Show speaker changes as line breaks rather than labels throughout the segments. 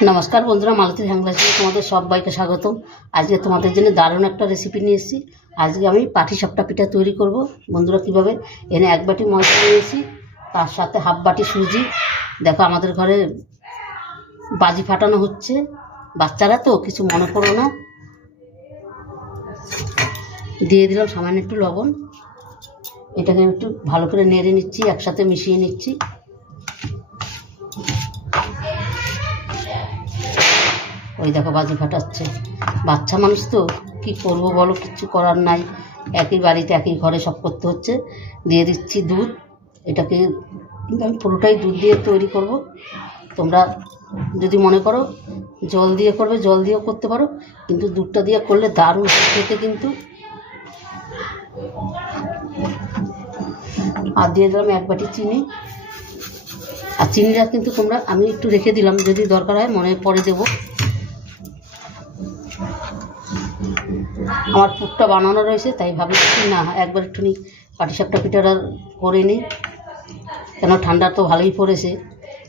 নমস্কার বন্ধুরা, মালতী হ্যাংলাসে তোমাদের সবাইকে স্বাগত আজকে তোমাদের জন্য দারুণ একটা রেসিপি নিয়ে এসেছি। আজকে আমি পাটি সাপটা পিঠা তৈরি করব। বন্ধুরা কীভাবে? এনে এক বাটি ময়দা নিয়েছি তার সাথে হাফ বাটি সুজি। দেখো আমাদের ঘরে বাজি ফাটানো হচ্ছে। বাচ্চারা তো, কিছু মনে করো না। দিয়ে দিলাম সামান্য একটু লবণ। এটাকে একটু ভালো করে নেড়ে নিচ্ছি, একসাথে মিশিয়ে নিচ্ছি। ওই দেখো বাজি ফাটাচ্ছে। বাচ্চা মানুষ তো কি করব বলো, কিচ্ছু করার নাই। একই বাড়িতে একই ঘরে সব করতে হচ্ছে। দিয়ে দিচ্ছি দুধ। এটাকে আমি পুরোটাই দুধ দিয়ে তৈরি করব। তোমরা যদি মনে করো জল দিয়ে করবে, জল দিয়েও করতে পারো। কিন্তু দুধটা দিয়ে করলে দারুণ খেতে কিন্তু। আর দিয়ে দিলাম এক বাটি চিনি। আর চিনিটা কিন্তু তোমরা, আমি একটু রেখে দিলাম। যদি দরকার হয় মনে পরে দেবো। আমার পুরটা বানানো রয়েছে, তাই ভাবছি না, একবার একটুখানি পাটিসাপটা পিঠাটা করে নিই। কেন ঠান্ডা তো ভালোই পড়েছে।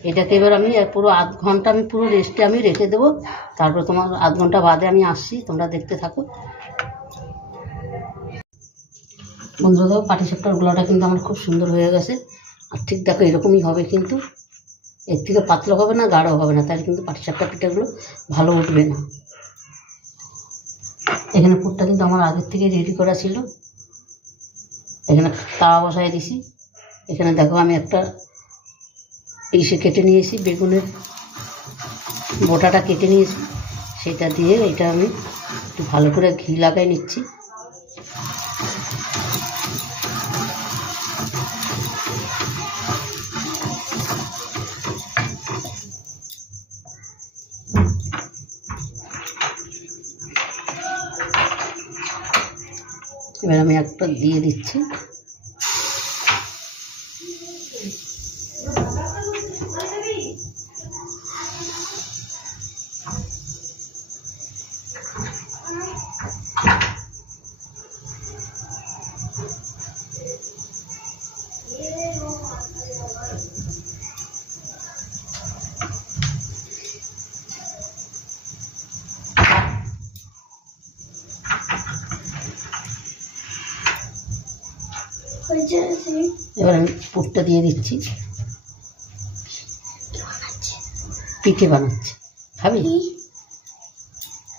এটাকে এবার আমি পুরো আধ ঘণ্টা আমি পুরো রেস্টে আমি রেখে দেবো। তারপর তোমার আধ ঘণ্টা বাদে আমি আসছি, তোমরা দেখতে থাকো। বন্ধুরা, দেখো পাটিসাপটার গোলাটা কিন্তু আমার খুব সুন্দর হয়ে গেছে। আর ঠিক দেখো, এরকমই হবে কিন্তু। এর থেকে পাতলা হবে না, গাঢ় হবে না, তাহলে কিন্তু পাটিসাপটা পিঠাগুলো ভালো উঠবে না। এখানে পুরটা কিন্তু আমার আগের থেকে রেডি করা ছিল। এখানে তাওয়া বসাই দিছি। এখানে দেখো আমি একটা ইসে কেটে নিয়েছি, বেগুনের বোটাটা কেটে নিয়েছি। সেটা দিয়ে এটা আমি একটু ভালো করে ঘি লাগাই নিচ্ছি। এবার আমি একটা দিয়ে দিচ্ছি এবার আমি পুরটা দিয়ে দিচ্ছি। পিঠে বানাচ্ছি। খাবি?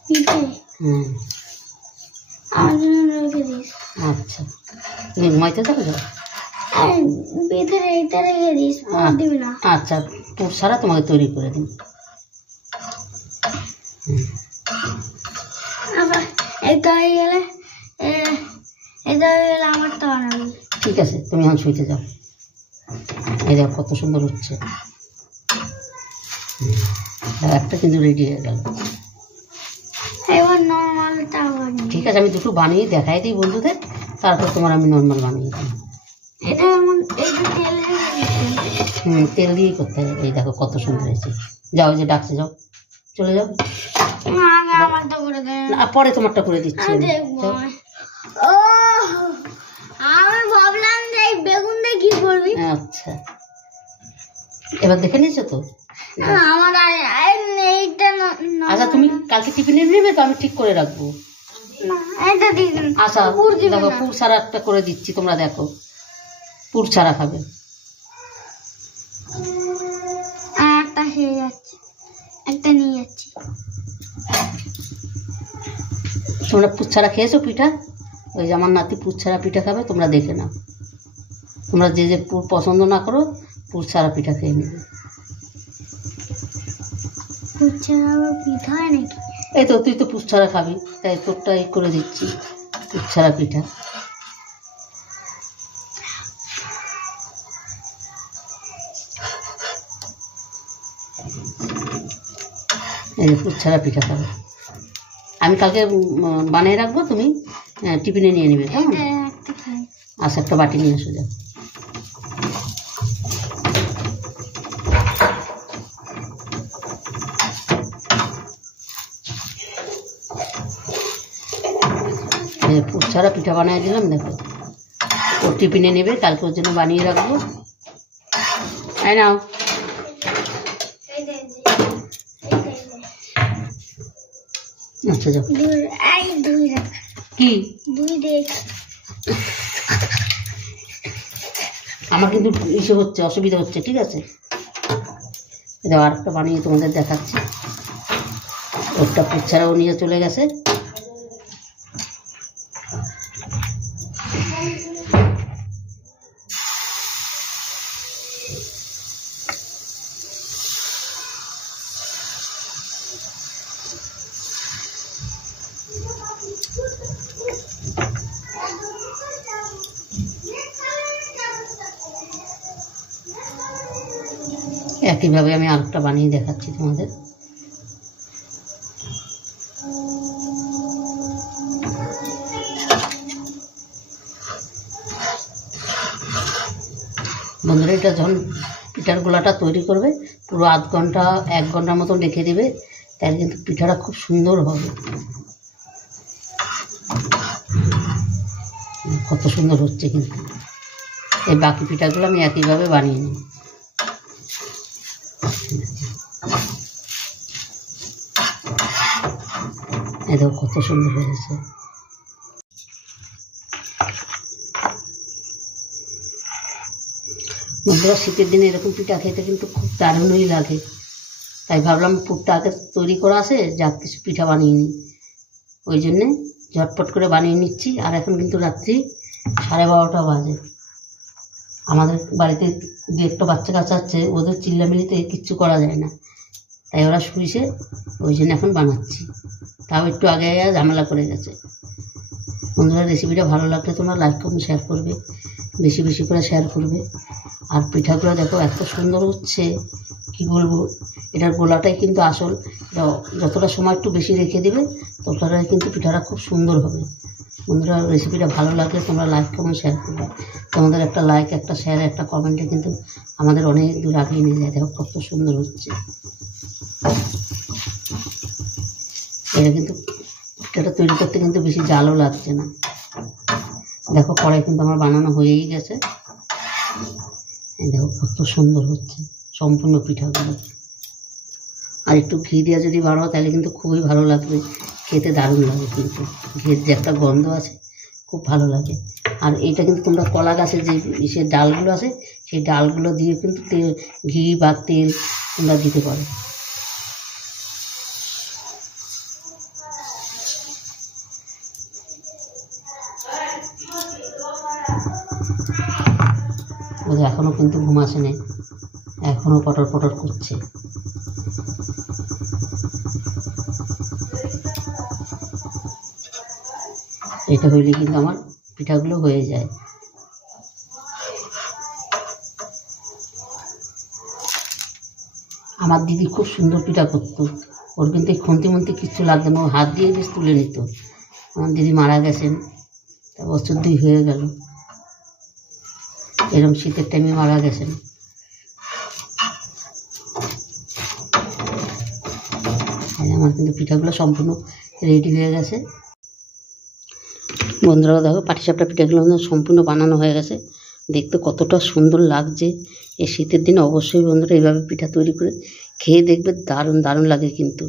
পিঠে?
হুম। আচ্ছা। তুমি তো?
ভিতরে এটা রেখে দিস দিবি না।
আচ্ছা পুর ছাড়া তোমাকে তৈরি করে দিন
আবার এটা হয়ে গেলে এটা হয়ে গেলে আমার তো বানাবি।
ঠিক আছে তুমি এখন শুইতে যাও। এই দেখো কত সুন্দর হচ্ছে। একটা কিন্তু রেডি হয়ে গেল। ঠিক আছে আমি দুটো বানিয়ে দেখাই দিই বন্ধুদের তারপর তোমার আমি নর্মাল বানিয়ে দিই
এটা।
হুম তেল দিয়েই করতে হবে। এই দেখো কত সুন্দর হয়েছে। যাও যে ডাকছে যাও। চলে যাও। পরে তোমারটা করে দিচ্ছি
আমি
আমি।
দেখব
যাও।
ও আমি ভাবলাম যে এই বেগুন দিয়ে কি করবি
আচ্ছা এবার দেখে নিয়েছো তো?
না, আমার এইটা
আচ্ছা তুমি কালকে টিফিনে নেবে তো আমি ঠিক করে রাখব। আচ্ছা দেখো পুর ছাড়া একটা করে দিচ্ছি তোমরা দেখো। পুর ছাড়া খাবে।
একটা হয়ে যাচ্ছে। একটা নিয়ে যাচ্ছি।
তোমরা পুর ছাড়া খেয়েছো পিঠা? ওই যে আমার নাতি পুর ছাড়া পিঠা খাবে তোমরা দেখে নাও। তোমরা যে যে পুর পছন্দ না করো পুর ছাড়া পিঠা খেয়ে নেবে। এই তো তুই তো পুর ছাড়া খাবি তাই তোরটা এই করে দিচ্ছি পুর ছাড়া পিঠা। এই যে ছাড়া পিঠা খাবে। আমি কালকে বানিয়ে রাখব তুমি টিফিনে নিয়ে নেবে কেমন?
খাই।
আচ্ছা একটা বাটি নিয়ে এসো যাও। পুর ছাড়া পিঠা বানিয়ে দিলাম, দেখো। ও টিফিনে নেবে, কালকে ওর জন্য বানিয়ে রাখব। তাই নাও। আচ্ছা কি? আমার কিন্তু ইসে হচ্ছে, অসুবিধা হচ্ছে, ঠিক আছে? আরেকটা বানিয়ে তোমাদের দেখাচ্ছি। ওরটা পুচ্ছারাও নিয়ে চলে গেছে। একইভাবে আমি আরেকটা বানিয়ে দেখাচ্ছি তোমাদের। বন্ধুরা, এটা যখন পিঠার গোলাটা তৈরি করবে, পুরো আধ ঘণ্টা, এক ঘণ্টার মতো রেখে দেবে তাহলে কিন্তু পিঠাটা খুব সুন্দর হবে। কত সুন্দর হচ্ছে কিন্তু। এই বাকি পিঠাগুলো আমি একইভাবে বানিয়ে নিই এই দেখো কত সুন্দর হয়েছে। বন্ধুরা শীতের দিনে এরকম পিঠা খেতে কিন্তু খুব দারুণই লাগে। তাই ভাবলাম পুরটা আগে তৈরি করা আছে যা কিছু পিঠা বানিয়ে নিই। ওই জন্যে ঝটপট করে বানিয়ে নিচ্ছি, আর এখন কিন্তু রাত্রি সাড়ে বারোটা বাজে। আমাদের বাড়িতে দু একটা বাচ্চা কাচ্চা আছে, ওদের চিল্লামিলিতে কিচ্ছু করা যায় না। তাই ওরা শুয়েছে ওই জন্য এখন বানাচ্ছি। তাও একটু আগে আগে ঝামেলা করে গেছে। বন্ধুরা রেসিপিটা ভালো লাগলে তোমরা লাইক কমেন্ট শেয়ার করবে। বেশি বেশি করে শেয়ার করবে। আর পিঠাগুলো দেখো এত সুন্দর হচ্ছে, কি বলব? এটার গোলাটাই কিন্তু আসল। যতটা সময় একটু বেশি রেখে দেবে, ততটাই কিন্তু পিঠাটা খুব সুন্দর হবে। বন্ধুরা রেসিপিটা ভালো লাগলে তোমরা লাইক কমেন্ট শেয়ার করবে। তোমাদের একটা লাইক একটা শেয়ার একটা কমেন্টে কিন্তু আমাদের অনেক দূর আগিয়ে নিয়ে যায়। দেখো কত সুন্দর হচ্ছে। এটা কিন্তু পিঠাটা তৈরি করতে কিন্তু বেশি জালও লাগছে না। দেখো কড়াই কিন্তু আমার বানানো হয়েই গেছে। দেখো কত সুন্দর হচ্ছে সম্পূর্ণ পিঠাগুলো। আর একটু ঘি দিয়ে যদি বানাও তাহলে কিন্তু খুবই ভালো লাগবে। খেতে দারুণ লাগে কিন্তু। ঘির যে একটা গন্ধ আছে, খুব ভালো লাগে। আর এটা কিন্তু তোমরা কলা গাছের যে সে ডালগুলো আছে, সেই ডালগুলো দিয়ে কিন্তু ঘি বা তেল তোমরা দিতে পারো। ওই যে এখনও কিন্তু ঘুম আসেনি। এখনও পটর পটর করছে। এটা হইলে কিন্তু আমার পিঠাগুলো হয়ে যায়। আমার দিদি খুব সুন্দর পিঠা করতো। ওর কিন্তু খুন্তি মুন্তি কিচ্ছু লাগতো না, ও হাত দিয়ে বেশ তুলে নিত। আমার দিদি মারা গেছেন, তা বছর দুই হয়ে গেল। এরকম শীতের টাইমে মারা গেছেন। আমার কিন্তু পিঠাগুলো সম্পূর্ণ রেডি হয়ে গেছে। বন্ধুরা, দেখো, পাটিসাপটা পিঠাগুলো সম্পূর্ণ বানানো হয়ে গেছে। দেখতে কতটা সুন্দর লাগছে এই শীতের দিনে। অবশ্যই বন্ধুরা, এইভাবে পিঠা তৈরি করে খেয়ে দেখবে, দারুণ দারুণ লাগে কিন্তু।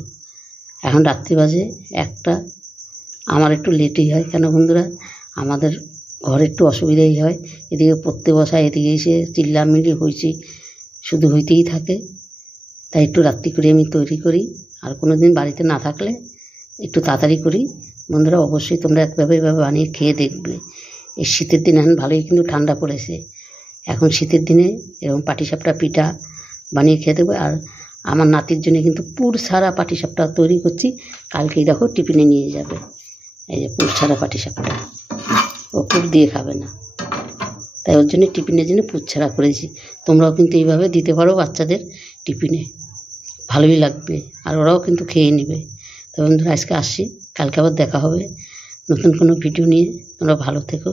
এখন রাত্রি বাজে একটা, আমার একটু লেটই হয়। কেন বন্ধুরা? আমাদের ঘরে একটু অসুবিধাই হয়। এদিকে পড়তে বসা এদিকে এসে চিল্লামিল্লি হয়েছি শুধু হইতেই থাকে। তাই একটু রাত্রি করে আমি তৈরি করি। আর কোনো দিন বাড়িতে না থাকলে একটু তাড়াতাড়ি করি। বন্ধুরা, অবশ্যই তোমরা একভাবে এভাবে বানিয়ে খেয়ে দেখবে। এই শীতের দিন এখন ভালোই কিন্তু ঠান্ডা পড়েছে। এখন শীতের দিনে এরকম পাটিসাপটা, পিঠা বানিয়ে খেয়ে দেবো আর আমার নাতির জন্য কিন্তু পুর ছাড়া পাটিসাপটা তৈরি করছি। কালকেই দেখো টিফিনে নিয়ে যাবে। এই যে পুর ছাড়া পাটিসাপটা। ও পুর দিয়ে খাবে না। তাই ওর জন্য টিফিনের জন্য পুচ্ছাড়া ছাড়া করেছি। তোমরাও কিন্তু এইভাবে দিতে পারো বাচ্চাদের টিফিনে। ভালোই লাগবে। আর ওরাও কিন্তু খেয়ে নেবে। তো বন্ধুরা, আজকে আসি কালকে আবার দেখা হবে নতুন কোনো ভিডিও নিয়ে। তোমরা ভালো থেকো,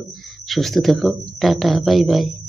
সুস্থ থেকো। Tata, bye bye.